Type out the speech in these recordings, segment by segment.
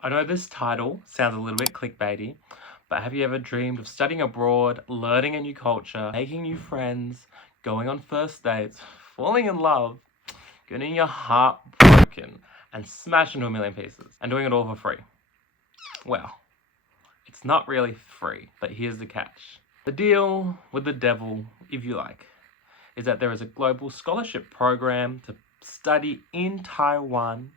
I know this title sounds a little bit clickbaity, but have you ever dreamed of studying abroad, learning a new culture, making new friends, going on first dates, falling in love, getting your heart broken, and smashed into a million pieces, and doing it all for free? Well, it's not really free, but here's the catch. The deal with the devil, if you like, is that there is a global scholarship program to study in Taiwan,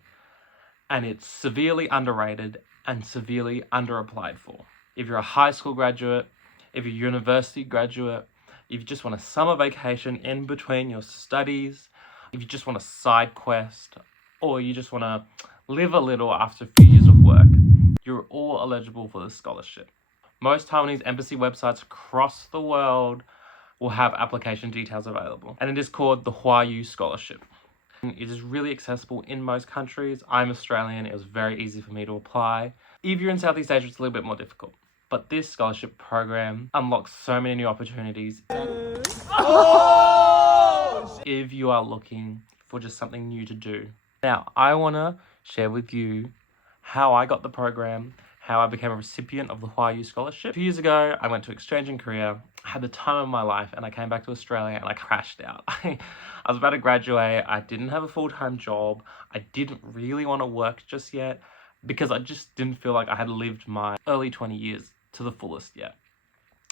and it's severely underrated and severely underapplied for. If you're a high school graduate, if you're a university graduate, if you just want a summer vacation in between your studies, if you just want a side quest, or you just want to live a little after a few years of work, you're all eligible for this scholarship. Most Taiwanese embassy websites across the world will have application details available, and it is called the Huayu Scholarship. It is really accessible in most countries. I'm Australian, it was very easy for me to apply. If you're in Southeast Asia, it's a little bit more difficult. But this scholarship program unlocks so many new opportunities. If you are looking for just something new to do. Now, I want to share with you how I got the program, how I became a recipient of the Huayu Scholarship. A few years ago, I went to exchange in Korea, had the time of my life, and I came back to Australia and I crashed out. I was about to graduate, I didn't have a full-time job, I didn't really want to work just yet because I just didn't feel like I had lived my early 20 years to the fullest yet.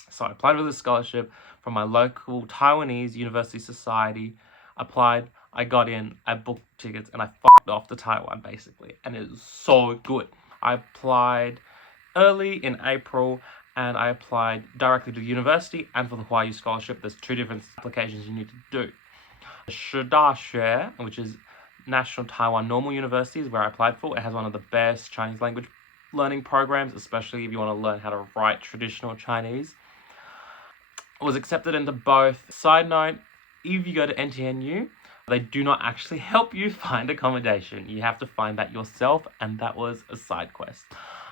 So I applied for this scholarship from my local Taiwanese University Society, applied, I got in, I booked tickets, and I fucked off to Taiwan basically, and it was so good. I applied early in April, and I applied directly to the university and for the Huayu Scholarship. There's two different applications you need to do. The Shih, which is National Taiwan Normal University, is where I applied for. It has one of the best Chinese language learning programs, especially if you want to learn how to write traditional Chinese. I was accepted into both. Side note, if you go to NTNU, they do not actually help you find accommodation. You have to find that yourself, and that was a side quest.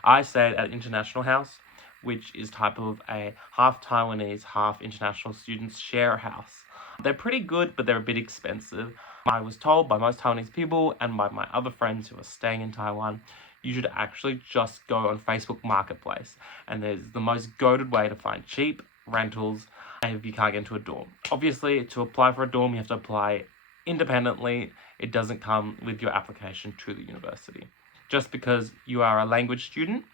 I stayed at International House, which is type of a half Taiwanese, half international students share a house. They're pretty good, but they're a bit expensive. I was told by most Taiwanese people and by my other friends who are staying in Taiwan, you should actually just go on Facebook Marketplace. And there's the most goated way to find cheap rentals if you can't get into a dorm. Obviously, to apply for a dorm, you have to apply independently. It doesn't come with your application to the university. Just because you are a language student,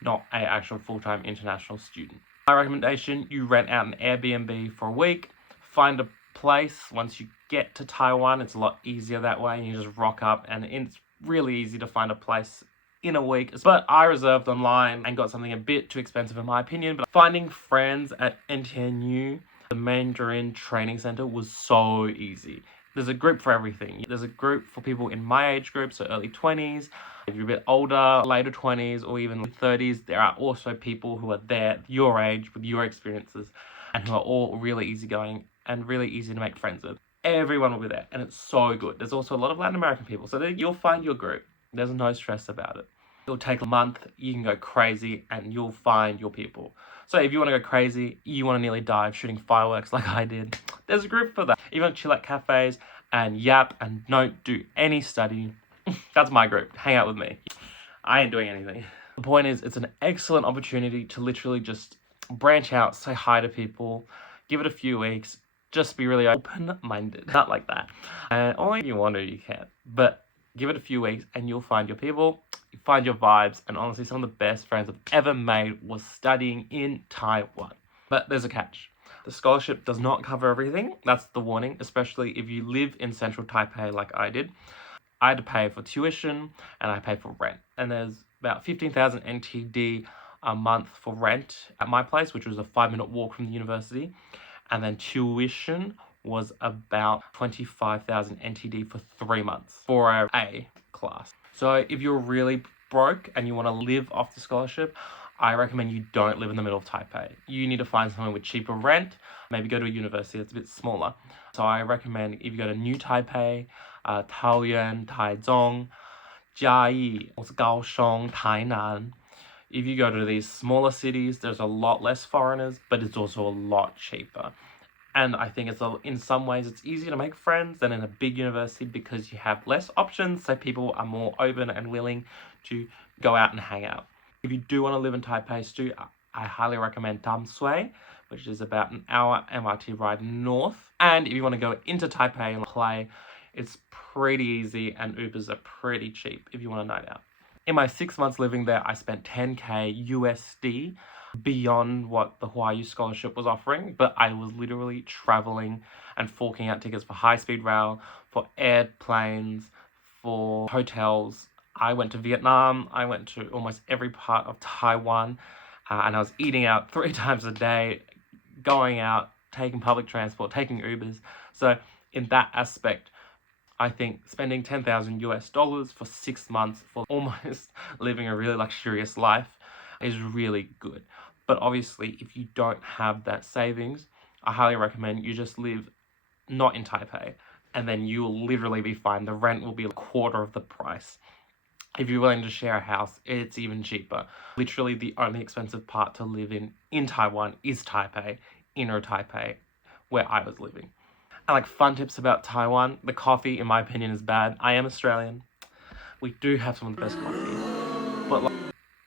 not an actual full-time international student. My recommendation, you rent out an Airbnb for a week, find a place. Once you get to Taiwan, it's a lot easier that way, and you just rock up, and it's really easy to find a place in a week. But I reserved online and got something a bit too expensive in my opinion. But finding friends at NTNU, the Mandarin Training Center, was so easy. There's a group for everything. There's a group for people in my age group, so early 20s. If you're a bit older, later 20s, or even 30s, there are also people who are there your age with your experiences and who are all really easygoing and really easy to make friends with. Everyone will be there, and it's so good. There's also a lot of Latin American people, so you'll find your group. There's no stress about it. It'll take a month, you can go crazy, and you'll find your people. So if you want to go crazy, you want to nearly die shooting fireworks like I did, there's a group for that. If you want to chill at cafes and yap and don't do any study, that's my group. Hang out with me. I ain't doing anything. The point is, it's an excellent opportunity to literally just branch out, say hi to people, give it a few weeks, just be really open-minded. Not like that. And only if you want to, you can. But give it a few weeks and you'll find your people, you find your vibes, and honestly, some of the best friends I've ever made was studying in Taiwan. But there's a catch. The scholarship does not cover everything. That's the warning, especially if you live in central Taipei like I did. I had to pay for tuition and I paid for rent. And there's about 15,000 NTD a month for rent at my place, which was a 5-minute walk from the university. And then tuition was about 25,000 NTD for 3 months for a A class. So if you're really broke and you want to live off the scholarship, I recommend you don't live in the middle of Taipei. You need to find somewhere with cheaper rent, maybe go to a university that's a bit smaller. So I recommend if you go to New Taipei, Taoyuan, Taichung, Jiayi, Kaohsiung, Tainan. If you go to these smaller cities, there's a lot less foreigners, but it's also a lot cheaper. And I think in some ways it's easier to make friends than in a big university because you have less options, so people are more open and willing to go out and hang out. If you do want to live in Taipei, Stu, I highly recommend Damsui, which is about an hour MRT ride north. And if you want to go into Taipei and play, it's pretty easy and Ubers are pretty cheap if you want a night out. In my 6 months living there, I spent 10K USD beyond what the Huayu Scholarship was offering, but I was literally traveling and forking out tickets for high-speed rail, for airplanes, for hotels. I went to Vietnam, I went to almost every part of Taiwan, and I was eating out 3 times a day, going out, taking public transport, taking Ubers. So in that aspect, I think spending 10,000 US dollars for 6 months for almost living a really luxurious life is really good. But obviously, if you don't have that savings, I highly recommend you just live not in Taipei, and then you will literally be fine. The rent will be a quarter of the price. If you're willing to share a house, it's even cheaper. Literally, the only expensive part to live in Taiwan is Taipei, inner Taipei, where I was living. And like fun tips about Taiwan, the coffee, in my opinion, is bad. I am Australian. We do have some of the best coffee, but like,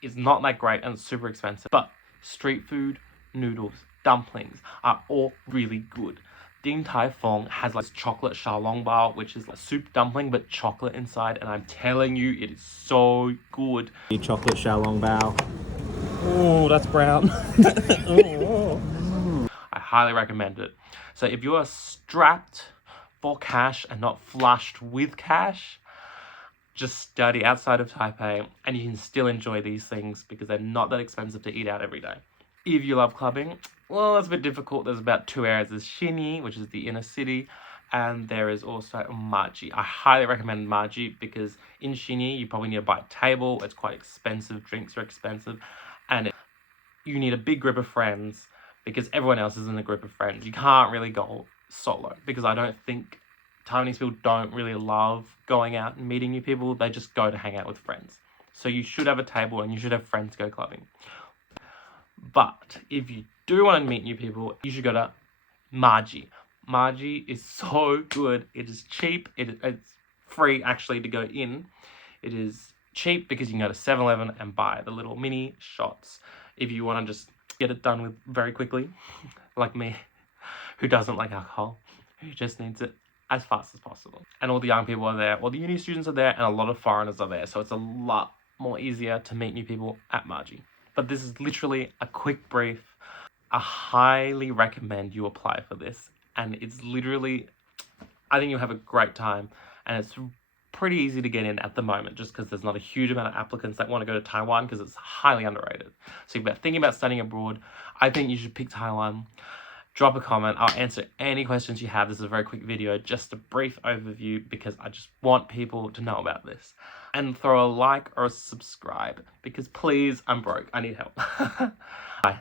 it's not that great and it's super expensive. But street food, noodles, dumplings are all really good. Din Tai Fung has like chocolate xiaolongbao, which is like soup dumpling but chocolate inside, and I'm telling you, it is so good. Chocolate xiaolongbao. Oh, that's brown. I highly recommend it. So if you are strapped for cash and not flushed with cash, just study outside of Taipei and you can still enjoy these things because they're not that expensive to eat out every day. If you love clubbing, well, that's a bit difficult. There's about 2 areas. There's Xinyi, which is the inner city, and there is also Maji. I highly recommend Maji because in Xinyi, you probably need to buy a table. It's quite expensive. Drinks are expensive. And you need a big group of friends because everyone else is in a group of friends. You can't really go solo because I don't think Taiwanese people don't really love going out and meeting new people. They just go to hang out with friends. So you should have a table and you should have friends go clubbing. But if you do want to meet new people, you should go to Maji. Maji is so good. It is cheap. It's free actually to go in. It is cheap because you can go to 7-Eleven and buy the little mini shots if you want to just get it done with very quickly, like me, who doesn't like alcohol, who just needs it as fast as possible. And all the young people are there, all the uni students are there, and a lot of foreigners are there, so it's a lot more easier to meet new people at Maji. But this is literally a quick brief. I highly recommend you apply for this, and it's literally, I think you'll have a great time, and it's pretty easy to get in at the moment just because there's not a huge amount of applicants that want to go to Taiwan because it's highly underrated. So if you're thinking about studying abroad, I think you should pick Taiwan. Drop a comment. I'll answer any questions you have. This is a very quick video, just a brief overview because I just want people to know about this. And throw a like or a subscribe because please, I'm broke. I need help. Bye.